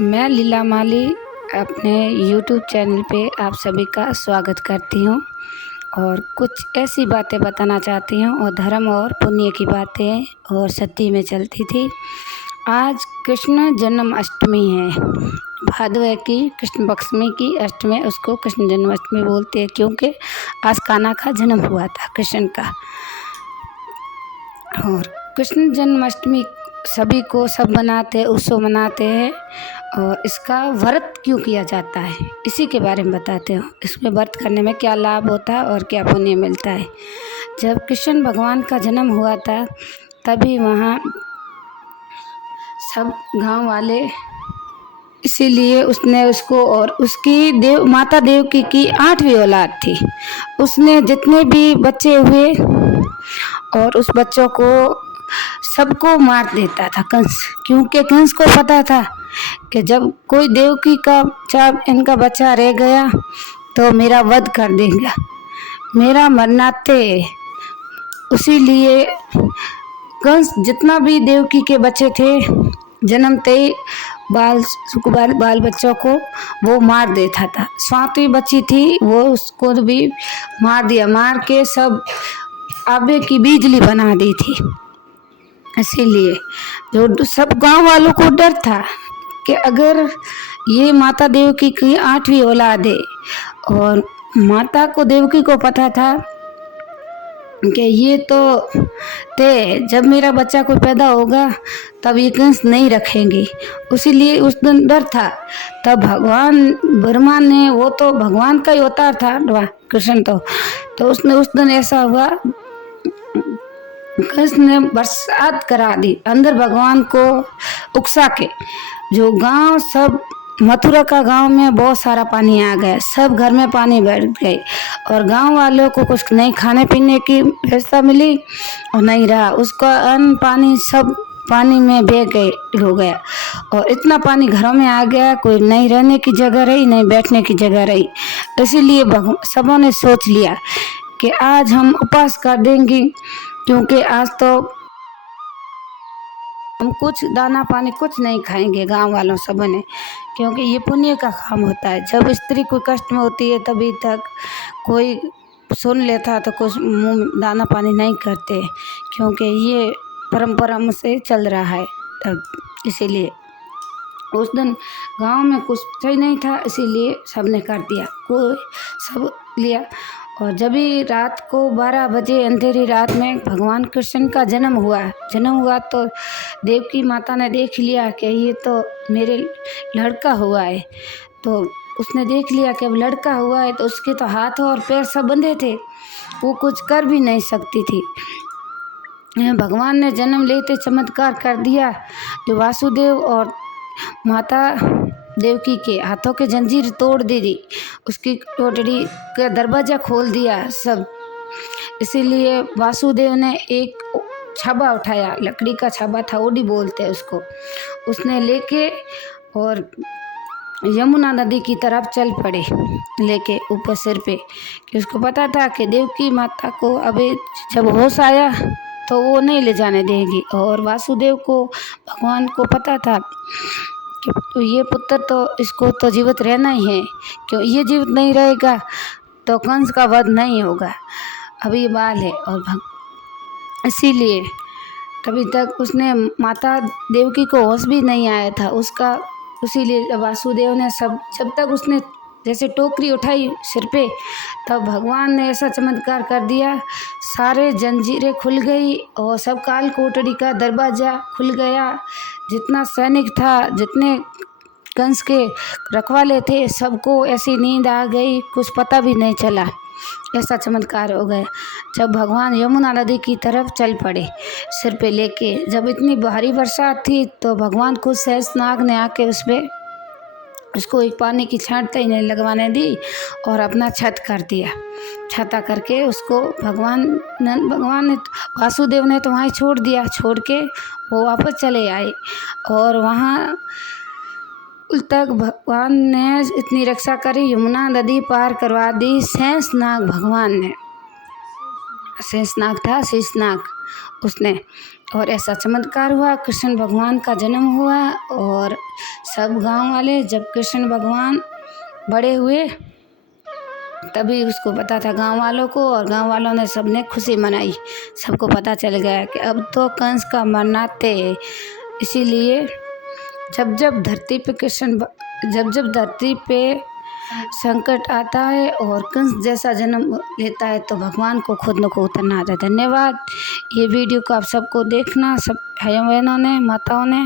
मैं लीला माली अपने YouTube channel पे आप सभी का स्वागत करती हूँ और कुछ ऐसी बातें बताना चाहती हूँ और धर्म और पुण्य की बातें और सती में चलती थी। आज कृष्ण जन्माष्टमी है। भादव की कृष्ण पक्ष की अष्टमी, उसको कृष्ण जन्माष्टमी बोलते हैं क्योंकि आज कान्हा का जन्म हुआ था, कृष्ण का। और कृष्ण जन्माष्टमी सभी को सब मनाते, उत्सव मनाते हैं। और इसका व्रत क्यों किया जाता है इसी के बारे में बताते हो। इसमें व्रत करने में क्या लाभ होता है और क्या पुण्य मिलता है। जब कृष्ण भगवान का जन्म हुआ था तभी वहाँ सब गांव वाले, इसीलिए उसने उसको, और उसकी माता देवकी की 8वीं औलाद थी। उसने जितने भी बच्चे हुए और उस बच्चों को सबको मार देता था कंस, क्योंकि कंस को पता था कि जब कोई देवकी का चार इनका बच्चा रह गया तो मेरा वध कर देगा, मेरा मरनाते। उसीलिए कंस जितना भी देवकी के बच्चे थे जन्मते ही बाल बच्चों को वो मार देता था। 7वीं बच्ची थी वो उसको भी मार दिया, मार के सब आबे की बिजली बना दी थी। इसीलिए जो सब गांव वालों को डर था कि अगर ये माता देवकी की 8वीं औलाद है, और माता को देवकी को पता था कि ये तो जब मेरा बच्चा कोई पैदा होगा तब ये कंस नहीं रखेंगे, उसीलिए उस दिन डर था। तब भगवान ब्रह्मा ने, वो तो भगवान का ही अवतार था कृष्ण, तो उसने उस दिन ऐसा हुआ, कृष्ण ने बरसात करा दी अंदर भगवान को उकसा के। जो गांव सब मथुरा का गांव में बहुत सारा पानी आ गया, सब घर में पानी भर गए और गांव वालों को कुछ नहीं खाने पीने की व्यवस्था मिली और नहीं रहा। उसका अन्न पानी सब पानी में बह गए हो गया और इतना पानी घरों में आ गया, कोई नहीं रहने की जगह रही, नहीं बैठने की जगह रही। इसीलिए सबों ने सोच लिया कि आज हम उपवास कर देंगे, क्योंकि आज तो हम कुछ दाना पानी कुछ नहीं खाएंगे गांव वालों सब ने, क्योंकि ये पुण्य का काम होता है। जब स्त्री कोई कष्ट में होती है तभी तक कोई सुन लेता तो कुछ मुंह दाना पानी नहीं करते, क्योंकि ये परंपरा से चल रहा है। तब इसीलिए उस दिन गांव में कुछ सही नहीं था, इसीलिए सबने कर दिया, कोई सब लिया। और जब भी रात को 12 बजे अंधेरी रात में भगवान कृष्ण का जन्म हुआ तो देवकी माता ने देख लिया कि ये तो मेरे लड़का हुआ है। तो उसने देख लिया कि अब लड़का हुआ है तो उसके तो हाथ और पैर सब बंधे थे, वो कुछ कर भी नहीं सकती थी। भगवान ने जन्म लेते चमत्कार कर दिया। जो वासुदेव और माता देवकी के हाथों के जंजीर तोड़ दी, उसकी टोटड़ी का दरवाजा खोल दिया सब। इसीलिए वासुदेव ने एक छाबा उठाया, लकड़ी का छाबा था, ओडी बोलते हैं उसको, उसने लेके और यमुना नदी की तरफ चल पड़े लेके ऊपर सिर पे, कि उसको पता था कि देवकी माता को अभी जब होश आया तो वो नहीं ले जाने देगी। और वासुदेव को, भगवान को पता था कि तो ये पुत्र तो इसको तो जीवित रहना ही है, क्यों ये जीवित नहीं रहेगा तो कंस का वध नहीं होगा, अभी बाल है। और इसीलिए तभी तक उसने माता देवकी को होश भी नहीं आया था उसका। इसीलिए वासुदेव ने जब तक उसने जैसे टोकरी उठाई सिर पे, तब भगवान ने ऐसा चमत्कार कर दिया, सारे जंजीरें खुल गई और सब काल कोठरी का दरवाजा खुल गया। जितना सैनिक था, जितने कंस के रखवाले थे, सबको ऐसी नींद आ गई, कुछ पता भी नहीं चला, ऐसा चमत्कार हो गया। जब भगवान यमुना नदी की तरफ चल पड़े सिर पे लेके, जब इतनी भारी बरसात थी तो भगवान को शेषनाग ने आके उसको एक पानी की छांट ही नहीं लगवाने दी और अपना छत कर दिया। छता करके उसको भगवान ने वासुदेव ने तो वहाँ छोड़ दिया, छोड़ के वो वापस चले आए। और वहाँ तक भगवान ने इतनी रक्षा करी, यमुना नदी पार करवा दी शेषनाग भगवान ने। शेषनाग था, शेषनाग उसने। और ऐसा चमत्कार हुआ, कृष्ण भगवान का जन्म हुआ। और सब गांव वाले, जब कृष्ण भगवान बड़े हुए तभी उसको पता था गांव वालों को, और गांव वालों ने सबने खुशी मनाई। सबको पता चल गया कि अब तो कंस का मनाते। इसीलिए जब जब धरती पे जब जब धरती पे संकट आता है और कंस जैसा जन्म लेता है तो भगवान को खुद न को उतरना आता है। धन्यवाद। ये वीडियो को आप सबको देखना, सब भाइयों बहनों ने, माताओं ने,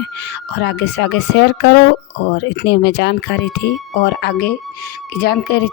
और आगे से आगे शेयर करो। और इतनी हमें जानकारी थी और आगे की जानकारी